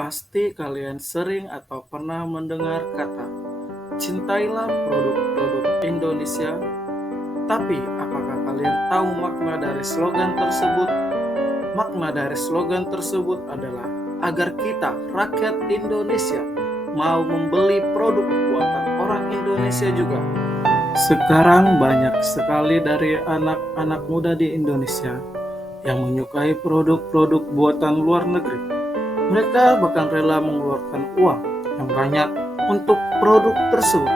Pasti kalian sering atau pernah mendengar kata, "Cintailah produk-produk Indonesia." Tapi, apakah kalian tahu makna dari slogan tersebut? Makna dari slogan tersebut adalah agar kita, rakyat Indonesia, mau membeli produk buatan orang Indonesia juga. Sekarang banyak sekali dari anak-anak muda di Indonesia yang menyukai produk-produk buatan luar negeri. Mereka bahkan rela mengeluarkan uang yang banyak untuk produk tersebut.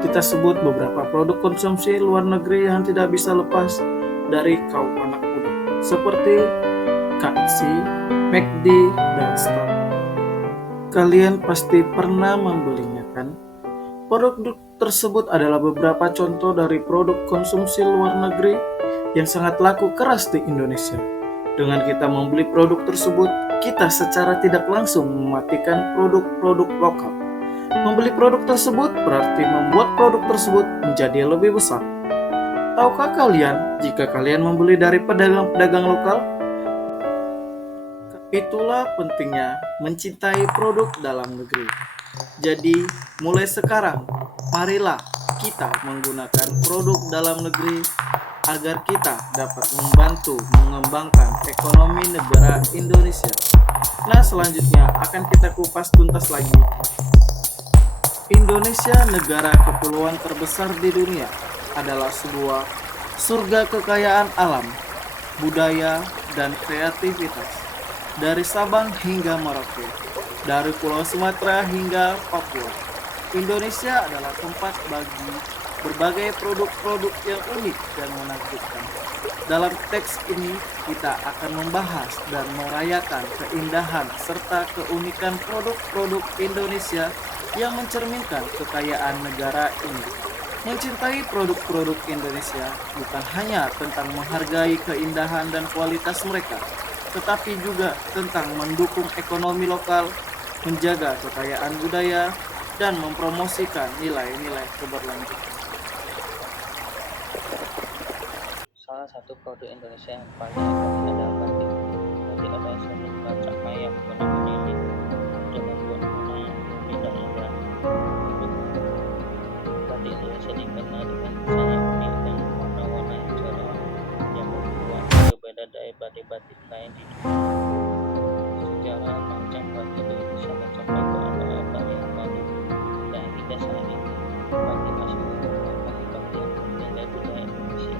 Kita sebut beberapa produk konsumsi luar negeri yang tidak bisa lepas dari kaum anak muda, seperti KFC, McD, dan Starbucks. Kalian pasti pernah membelinya, kan? Produk tersebut adalah beberapa contoh dari produk konsumsi luar negeri yang sangat laku keras di Indonesia. Dengan kita membeli produk tersebut, kita secara tidak langsung mematikan produk-produk lokal. Membeli produk tersebut berarti membuat produk tersebut menjadi lebih besar. Tahukah kalian jika kalian membeli dari pedagang-pedagang lokal? Itulah pentingnya mencintai produk dalam negeri. Jadi, mulai sekarang, marilah kita menggunakan produk dalam negeri agar kita dapat membantu mengembangkan ekonomi negara Indonesia. Nah, selanjutnya akan kita kupas tuntas lagi. Indonesia, negara kepulauan terbesar di dunia, adalah sebuah surga kekayaan alam, budaya, dan kreativitas. Dari Sabang hingga Merauke, dari Pulau Sumatera hingga Papua, Indonesia adalah tempat bagi berbagai produk-produk yang unik dan menakjubkan. Dalam teks ini, kita akan membahas dan merayakan keindahan serta keunikan produk-produk Indonesia yang mencerminkan kekayaan negara ini. Mencintai produk-produk Indonesia bukan hanya tentang menghargai keindahan dan kualitas mereka, tetapi juga tentang mendukung ekonomi lokal, menjaga kekayaan budaya, dan mempromosikan nilai-nilai keberlanjutan. Salah satu produk Indonesia yang paling ikonik adalah batik. Batik adalah seni bacaan yang penuh menilai dan membuat warna yang rumit dan indah. Batik Indonesia dikenal dengan desain yang unik dan warna-warna yang cerah yang membuat berbeda dari batik-batik lain di dunia. Sejarah panjang batik Indonesia mencapai ke abad yang lalu dan hingga saat ini batik masih merupakan bagian penting dari budaya Indonesia.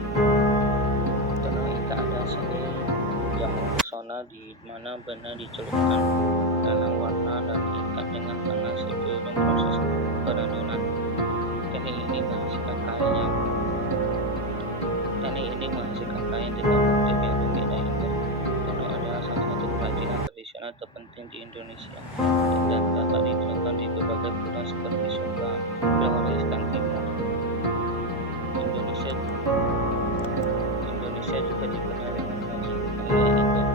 Seni yang mempesona di mana benar dicelupkan dalam warna dan diikat dengan tangan sebelum proses perenunan. Teknik ini menghasilkan kain dengan motif yang rumit dan indah. Tenun adalah salah satu kerajinan tradisional terpenting di Indonesia dan dapat ditemukan di berbagai pulau seperti Sumba, Flores, dan Timur. Indonesia juga dikenal dengan hasil karya indah.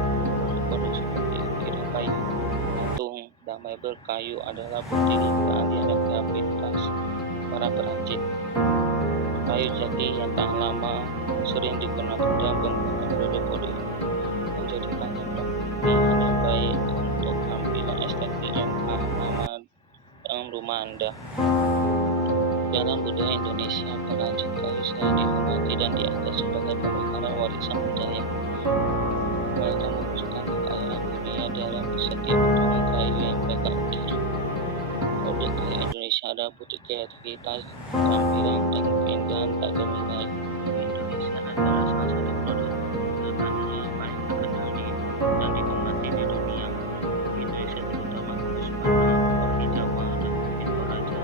Produk-produk seperti ukiran kayu, patung, dan mebel kayu adalah bukti keahlian dan kreativitas para perajin. Kayu jati yang tahan lama sering digunakan dalam pembuatan produk-produk ini, menjadikannya pilihan yang baik untuk tampilan estetik yang tahan lama dalam rumah Anda. Dalam budaya Indonesia, pengrajin kayu sangat dihormati dan dianggap sebagai pemelihara warisan budaya. Mereka menunjukkan kekayaan dunia dalam setiap potongan kayu yang mereka ukir. Produk kayu Indonesia adalah bukti kreativitas, keterampilan, dan keindahan tak ternilai. Indonesia adalah salah satu produk pertanian yang paling terkenal dan dihormati di dunia. Indonesia terutama kopi Sumatera, kopi Jawa, dan kopi Toraja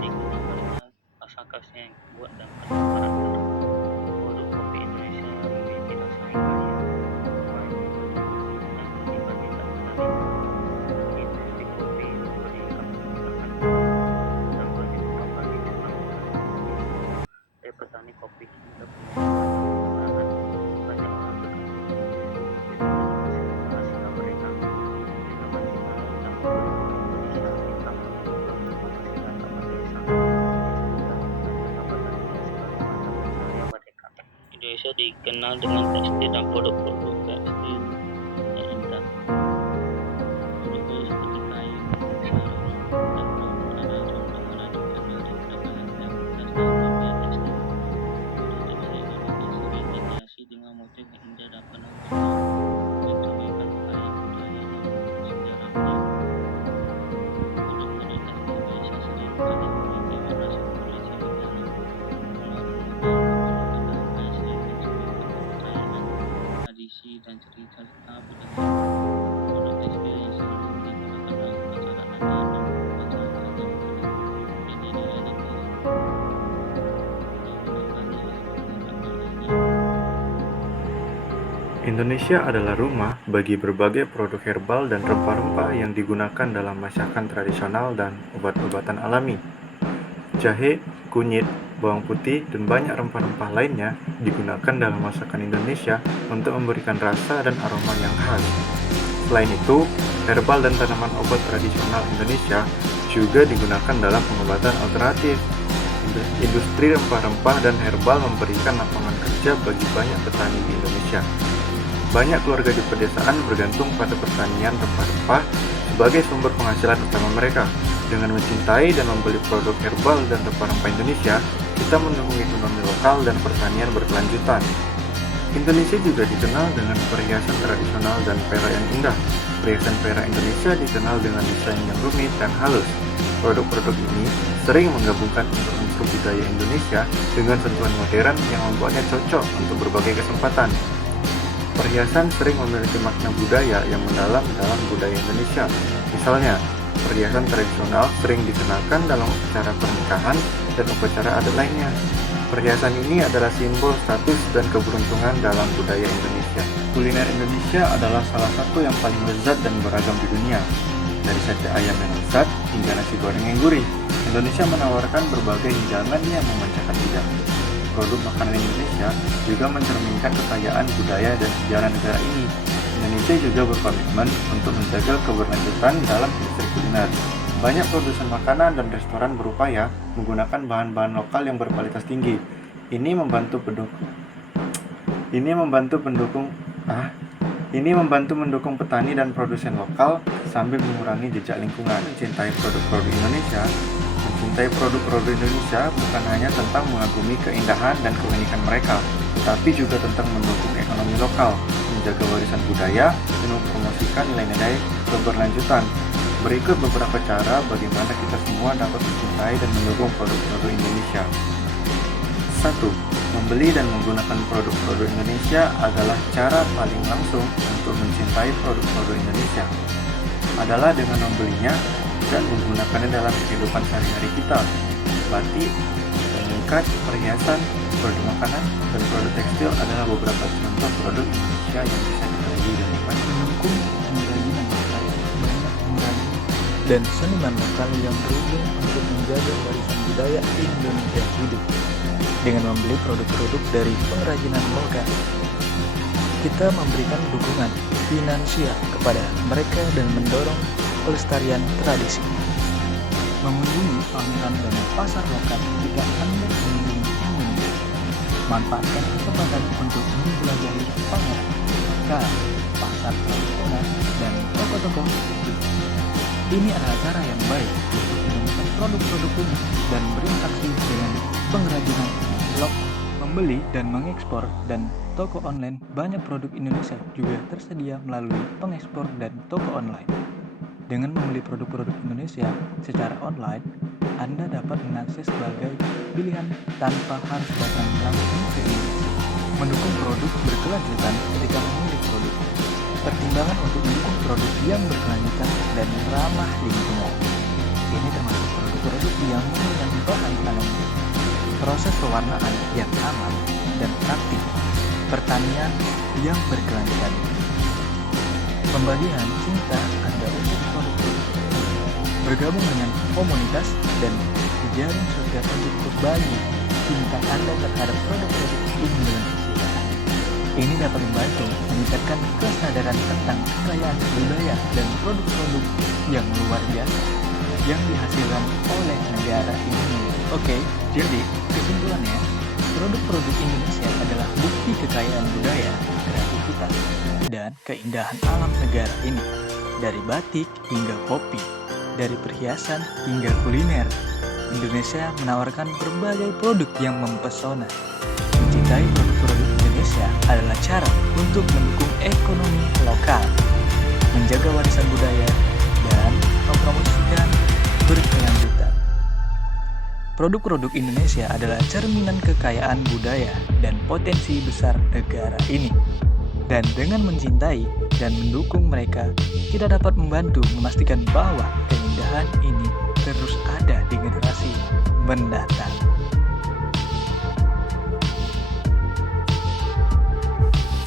dikenal karena rasa khasnya yang kuat dan penuh karakter. Produk kopi Indonesia memiliki rasa yang kaya, baik dan menikmati tak ternilai. Industri kopi memberi kemudahan dan banyak harapan di tengah orang dari petani kopi hingga pengusaha perumahan. Banyak orang bergabung di industri kopi dan menghasilkan mereka dengan mencintai dan memberi kopi Indonesia. Kita perlu mempromosikan taman desa Indonesia dikenal dengan tekstil dan produk-produk tekstil yang indah. Produk-produk seperti Indonesia adalah rumah bagi berbagai produk herbal dan rempah-rempah yang digunakan dalam masakan tradisional dan obat-obatan alami. Jahe, kunyit, bawang putih, dan banyak rempah-rempah lainnya digunakan dalam masakan Indonesia untuk memberikan rasa dan aroma yang khas. Selain itu, herbal dan tanaman obat tradisional Indonesia juga digunakan dalam pengobatan alternatif. Industri rempah-rempah dan herbal memberikan lapangan kerja bagi banyak petani di Indonesia. Banyak keluarga di pedesaan bergantung pada pertanian rempah-rempah sebagai sumber penghasilan utama mereka. Dengan mencintai dan membeli produk herbal dan rempah-rempah Indonesia, kita mendukung ekonomi lokal dan pertanian berkelanjutan. Indonesia juga dikenal dengan perhiasan tradisional dan perak yang indah. Perhiasan perak Indonesia dikenal dengan desain yang rumit dan halus. Produk-produk ini sering menggabungkan unsur budaya Indonesia dengan sentuhan modern yang membuatnya cocok untuk berbagai kesempatan. Perhiasan sering memiliki makna budaya yang mendalam dalam budaya Indonesia. Misalnya, perhiasan tradisional sering dikenakan dalam upacara pernikahan dan upacara adat lainnya. Perhiasan ini adalah simbol status dan keberuntungan dalam budaya Indonesia. Kuliner Indonesia adalah salah satu yang paling lezat dan beragam di dunia. Dari sate ayam yang lezat hingga nasi goreng yang gurih, Indonesia menawarkan berbagai hidangan yang memanjakan lidah. Produk makanan Indonesia juga mencerminkan kekayaan budaya dan sejarah negara ini. Indonesia juga berkomitmen untuk menjaga keberlanjutan dalam industri kuliner. Banyak produsen makanan dan restoran berupaya menggunakan bahan-bahan lokal yang berkualitas tinggi. Ini membantu mendukung petani dan produsen lokal sambil mengurangi jejak lingkungan. Mencintai produk-produk Indonesia bukan hanya tentang mengagumi keindahan dan keunikan mereka, tetapi juga tentang mendukung ekonomi lokal, menjaga warisan budaya, dan mempromosikan nilai-nilai keberlanjutan. Berikut beberapa cara bagaimana kita semua dapat mencintai dan mendukung produk-produk Indonesia. 1. Membeli dan menggunakan produk-produk Indonesia adalah cara paling langsung untuk mencintai produk-produk Indonesia. Adalah dengan membelinya dan menggunakannya dalam kehidupan sehari-hari kita. Batik, ikat, perhiasan, produk makanan, dan produk tekstil adalah beberapa contoh produk Indonesia yang bisa kita beli dan nikmati. Mendukung pengrajin lokal, banyak pengrajin dan seniman lokal yang berhubung untuk menjaga warisan budaya Indonesia hidup. Dengan membeli produk-produk dari pengrajinan lokal, kita memberikan dukungan finansial kepada mereka dan mendorong pelestarian tradisi. Mengunjungi pameran dan pasar lokal jika Anda mengunjungi Indonesia. Manfaatkan kesempatan untuk menjelajahi pameran, pasar tradisional, dan toko-toko kecil. Ini adalah cara yang baik untuk menemukan produk-produk unik dan berinteraksi dengan pengrajinan lokal. Membeli dan mengekspor dan toko online, banyak produk Indonesia juga tersedia melalui pengekspor dan toko online. Dengan membeli produk-produk Indonesia secara online, Anda dapat mengakses berbagai pilihan tanpa harus datang langsung ke Indonesia. Mendukung produk berkelanjutan ketika memilih produk. Pertimbangan untuk mendukung produk yang berkelanjutan dan ramah lingkungan. Ini termasuk produk-produk yang menggunakan bahan alami, proses pewarnaan yang aman dan praktik, pertanian yang berkelanjutan. Pembagian cinta Anda untuk produk-produk, bergabung dengan komunitas dan jejaring sosial untuk berbagi cinta Anda terhadap produk-produk Indonesia. Ini dapat membantu meningkatkan kesadaran tentang kekayaan budaya dan produk-produk yang luar biasa yang dihasilkan oleh negara ini. Oke, jadi kesimpulannya, produk-produk Indonesia adalah bukti kekayaan budaya, kreativitas, dan keindahan alam negara ini. Dari batik hingga kopi, dari perhiasan hingga kuliner, Indonesia menawarkan berbagai produk yang mempesona. Mencintai produk-produk Indonesia adalah cara untuk mendukung ekonomi lokal, menjaga warisan budaya, dan mempromosikan berkelanjutan. Produk-produk Indonesia adalah cerminan kekayaan budaya dan potensi besar negara ini. Dan dengan mencintai dan mendukung mereka, kita dapat membantu memastikan bahwa keindahan ini terus ada di generasi mendatang.